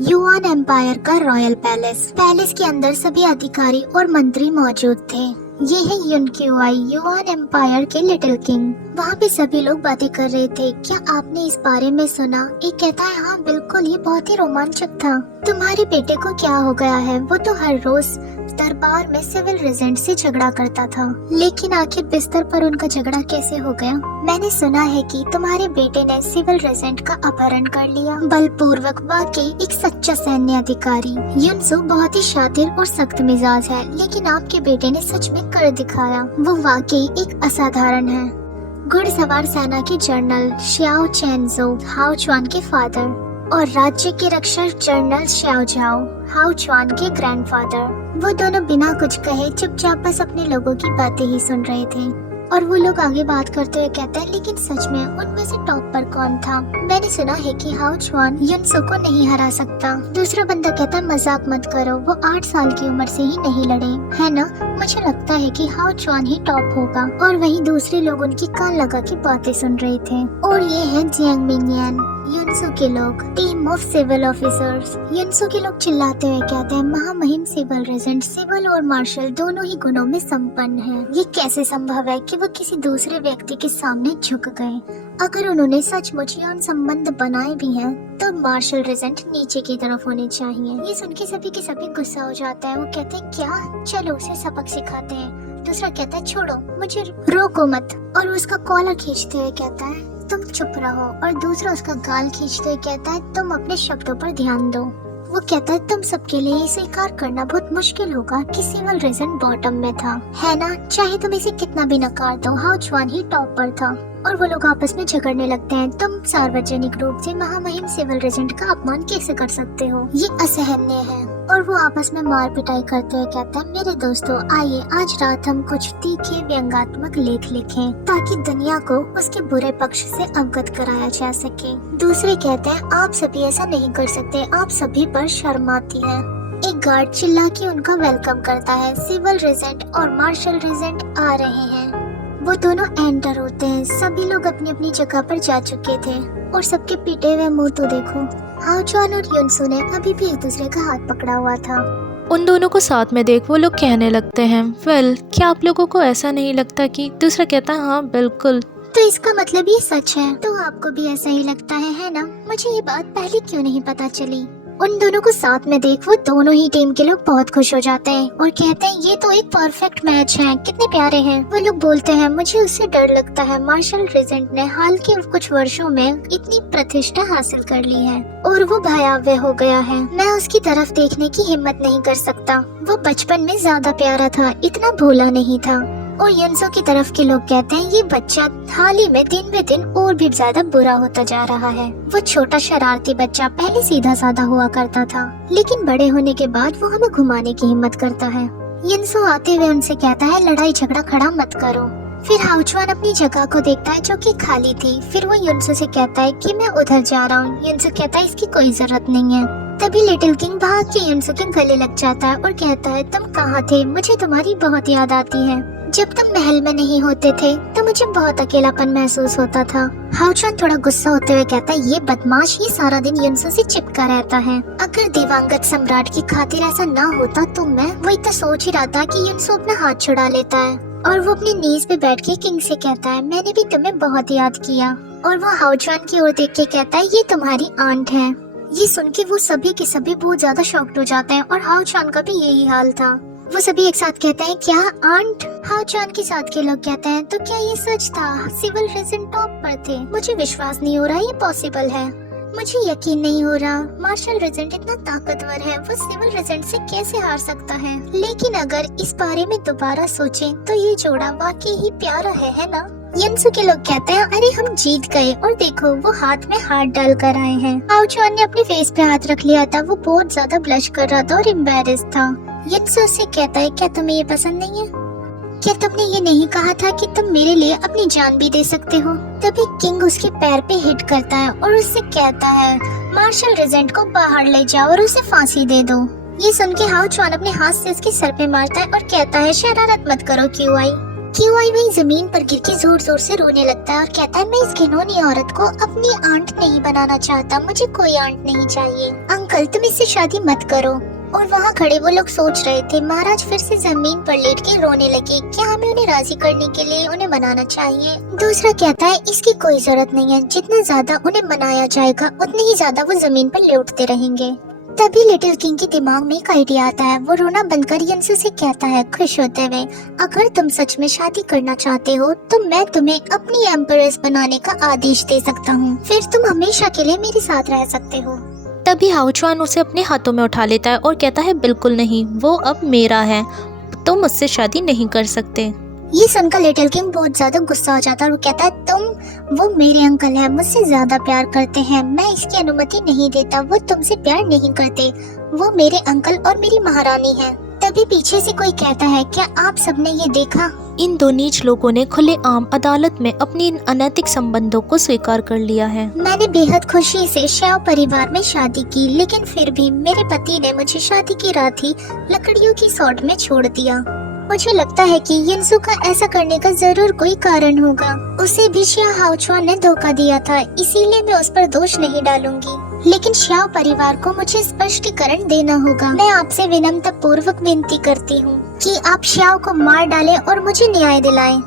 Yuan empire का royal palace. Palace के अंदर सभी अधिकारी और मंत्री मौजूद थे। ये है युन क्यूआई, युआन एम्पायर के लिटिल किंग। वहाँ पे सभी लोग बातें कर रहे थे। क्या आपने इस बारे में सुना? एक कहता है हाँ बिल्कुल, ये बहुत ही रोमांचक था। तुम्हारे बेटे को क्या हो गया है? वो तो हर रोज दरबार में सिविल रेजेंट से झगड़ा करता था, लेकिन आखिर बिस्तर पर उनका झगड़ा कैसे हो गया? मैंने सुना है कि तुम्हारे बेटे ने सिविल रेजेंट का अपहरण कर लिया, बलपूर्वक। वाकई एक सच्चा सैन्य अधिकारी। युनसु बहुत ही शातिर और सख्त मिजाज है, लेकिन आपके बेटे ने सच में कर दिखाया। वो वाकई एक असाधारण है। घुड़सवार सेना के जनरल श्याओ चेनजो, हाओ चुआन के फादर, और राज्य के रक्षक जनरल श्याओ झाओ, हाओ चुआन के ग्रैंडफादर। वो दोनों बिना कुछ कहे चुपचाप बस अपने लोगों की बातें ही सुन रहे थे। और वो लोग आगे बात करते हुए कहते हैं, लेकिन सच में उनमें से टॉप पर कौन था? मैंने सुना है कि हाओ चुआन युनसु को नहीं हरा सकता। दूसरा बंदा कहता है, मजाक मत करो, वो 8 साल की उम्र से ही नहीं लड़े, है ना? मुझे लगता है कि हाओ चुआन ही टॉप होगा। और वहीं दूसरे लोग उनकी कान लगा के बातें सुन रहे थे। और ये है जियांग मिंगयान, युनसु के लोग, team of civil officers. Yunsu के लोग चिल्लाते हुए कहते हैं, महामहिम सिविल रेजेंट सिविल और मार्शल दोनों ही गुणों में संपन्न है। ये कैसे संभव है कि वो किसी दूसरे व्यक्ति के सामने झुक गए? अगर उन्होंने सचमुच यौन संबंध बनाए भी हैं, तो मार्शल रेजेंट नीचे की तरफ होने चाहिए। ये सुन के सभी गुस्सा हो जाता है। वो कहते हैं, क्या? चलो उसे सबक सिखाते हैं। दूसरा कहता है, छोड़ो, मुझे रोको मत। और उसका कॉलर खींचते हुए कहता है, तुम चुप रहो। और दूसरा उसका गाल खींचते हुए कहता है, तुम अपने शब्दों पर ध्यान दो। वो कहता है, तुम सबके लिए स्वीकार करना बहुत मुश्किल होगा कि सिविल रेजेंट बॉटम में था, है ना? चाहे तुम इसे कितना भी नकार दो, हाओ चुआन ही टॉप पर था। और वो लोग आपस में झगड़ने लगते हैं। तुम सार्वजनिक रूप से महामहिम सिविल रेजेंट का अपमान कैसे कर सकते हो? ये असहनीय है। और वो आपस में मार पिटाई करते हुए कहता है, मेरे दोस्तों आइए आज रात हम कुछ तीखे व्यंग्यात्मक लेख लिखें, ताकि दुनिया को उसके बुरे पक्ष से अवगत कराया जा सके। दूसरे कहते हैं, आप सभी ऐसा नहीं कर सकते, आप सभी पर शर्म आती है। एक गार्ड चिल्ला के उनका वेलकम करता है। सिविल रेजेंट और मार्शल रेजेंट आ रहे हैं। वो दोनों एंटर होते हैं। सभी लोग अपनी अपनी जगह पर जा चुके थे और सबके पीटे हुए मुंह तो देखो। हाओ चुआन और युनसु ने अभी भी एक दूसरे का हाथ पकड़ा हुआ था। उन दोनों को साथ में देख वो लोग कहने लगते हैं, वेल क्या आप लोगों को ऐसा नहीं लगता कि? दूसरा कहता है, हाँ बिल्कुल। तो इसका मतलब ये सच है? तो आपको भी ऐसा ही लगता है ना? मुझे ये बात पहले क्यों नहीं पता चली? उन दोनों को साथ में देख वो दोनों ही टीम के लोग बहुत खुश हो जाते हैं और कहते हैं, ये तो एक परफेक्ट मैच है, कितने प्यारे हैं। वो लोग बोलते हैं, मुझे उससे डर लगता है। मार्शल रेजेंट ने हाल के कुछ वर्षों में इतनी प्रतिष्ठा हासिल कर ली है और वो भयावह हो गया है। मैं उसकी तरफ देखने की हिम्मत नहीं कर सकता। वो बचपन में ज्यादा प्यारा था, इतना भोला नहीं था। और युनसु की तरफ के लोग कहते हैं, ये बच्चा हाल ही में दिन ब दिन और भी ज्यादा बुरा होता जा रहा है। वो छोटा शरारती बच्चा पहले सीधा साधा हुआ करता था, लेकिन बड़े होने के बाद वो हमें घुमाने की हिम्मत करता है। युनसु आते हुए उनसे कहता है, लड़ाई झगड़ा खड़ा मत करो। फिर हाओ चुआन अपनी जगह को देखता है जो कि खाली थी। फिर वो युनसु से कहता है कि मैं उधर जा रहा हूँ। युनसु कहता है, इसकी कोई जरूरत नहीं है। तभी लिटिल किंग भाग के युनसु के गले लग जाता है और कहता है, तुम कहाँ थे? मुझे तुम्हारी बहुत याद आती है। जब तुम महल में नहीं होते थे तो मुझे बहुत अकेलापन महसूस होता था। हाओ चुआन थोड़ा गुस्सा होते हुए कहता है, ये बदमाश ही सारा दिन युनसु से चिपका रहता है। अगर दिवंगत सम्राट की खातिर ऐसा ना होता तो मैं वही तो सोच ही रहा था कि युनसु अपना हाथ छुड़ा लेता है। और वो अपनी नीज पे बैठ के किंग से कहता है, मैंने भी तुम्हें बहुत याद किया। और वो हाओ चुआन की ओर देख के कहता है, ये तुम्हारी आंट है। ये सुन के वो सभी के सभी बहुत ज्यादा शॉक्ड हो जाते हैं और हाओ चुआन का भी यही हाल था। वो सभी एक साथ कहते हैं, क्या आंट? हाओ चुआन के साथ के लोग कहते हैं, तो क्या ये सच था? सिविल रेजेंट टॉप पर थे। मुझे विश्वास नहीं हो रहा ये पॉसिबल है। मुझे यकीन नहीं हो रहा मार्शल रेजेंट इतना ताकतवर है, वो सिविल रेजेंट से कैसे हार सकता है? लेकिन अगर इस बारे में दोबारा सोचें तो ये जोड़ा वाकई ही प्यारा है ना? युनसु के लोग कहते हैं, अरे हम जीत गए और देखो वो हाथ में हाथ डाल कर आए हैं। हाओ चुआन ने अपने फेस पे हाथ रख लिया था। वो बहुत ज्यादा ब्लश कर रहा था और एम्बैरेस था। युनसु उससे कहता है, क्या तुम्हें ये पसंद नहीं है? क्या तुमने ये नहीं कहा था कि तुम मेरे लिए अपनी जान भी दे सकते हो? तभी किंग उसके पैर पे हिट करता है और उससे कहता है, मार्शल रेजेंट को बाहर ले जाओ और उसे फांसी दे दो। ये सुन के हाओ चुआन अपने हाथ से उसके सर पे मारता है और कहता है, शरारत मत करो क्यूआई। क्यूआई वही जमीन पर गिर के जोर जोर से रोने लगता है और कहता है, मैं इस घिनौनी औरत को अपनी आंट नहीं बनाना चाहता, मुझे कोई आंट नहीं चाहिए। अंकल तुम इससे शादी मत करो। और वहाँ खड़े वो लोग सोच रहे थे। महाराज फिर से जमीन पर लेट के रोने लगे। क्या हमें उन्हें राजी करने के लिए उन्हें मनाना चाहिए? दूसरा कहता है, इसकी कोई जरूरत नहीं है, जितना ज्यादा उन्हें मनाया जाएगा उतनी ही ज्यादा वो जमीन पर लेटते रहेंगे। तभी लिटिल किंग के दिमाग में एक आइडिया आता है। वो रोना बंद कर यंसू से कहता है खुश होते हुए, अगर तुम सच में शादी करना चाहते हो तो मैं तुम्हें अपनी एम्परेस बनाने का आदेश दे सकता हूँ, फिर तुम हमेशा के लिए मेरे साथ रह सकते हो। तभी हाउचुआन उसे अपने हाथों में उठा लेता है और कहता है बिल्कुल नहीं, वो अब मेरा है, तुम मुझसे शादी नहीं कर सकते। ये सुनकर लिटिल किंग बहुत ज्यादा गुस्सा हो जाता है और वो कहता है, वो मेरे अंकल है, मुझसे ज्यादा प्यार करते हैं, मैं इसकी अनुमति नहीं देता, वो तुमसे प्यार नहीं करते, वो मेरे अंकल और मेरी महारानी है। तभी पीछे से कोई कहता है, क्या आप सबने ये देखा? इन दो नीच लोगों ने खुलेआम अदालत में अपनी इन अनैतिक संबंधों को स्वीकार कर लिया है। मैंने बेहद खुशी से श्याओ परिवार में शादी की, लेकिन फिर भी मेरे पति ने मुझे शादी की रात ही लकड़ियों की सौट में छोड़ दिया। मुझे लगता है कि यिनसू का ऐसा करने का जरूर कोई कारण होगा। उसे भी शिया हाउचुआन ने धोखा दिया था, इसीलिए मैं उस पर दोष नहीं डालूंगी। लेकिन श्याओ परिवार को मुझे स्पष्टीकरण देना होगा। मैं आपसे विनम्रता पूर्वक विनती करती हूँ कि आप श्याओ को मार डालें और मुझे न्याय दिलाएं।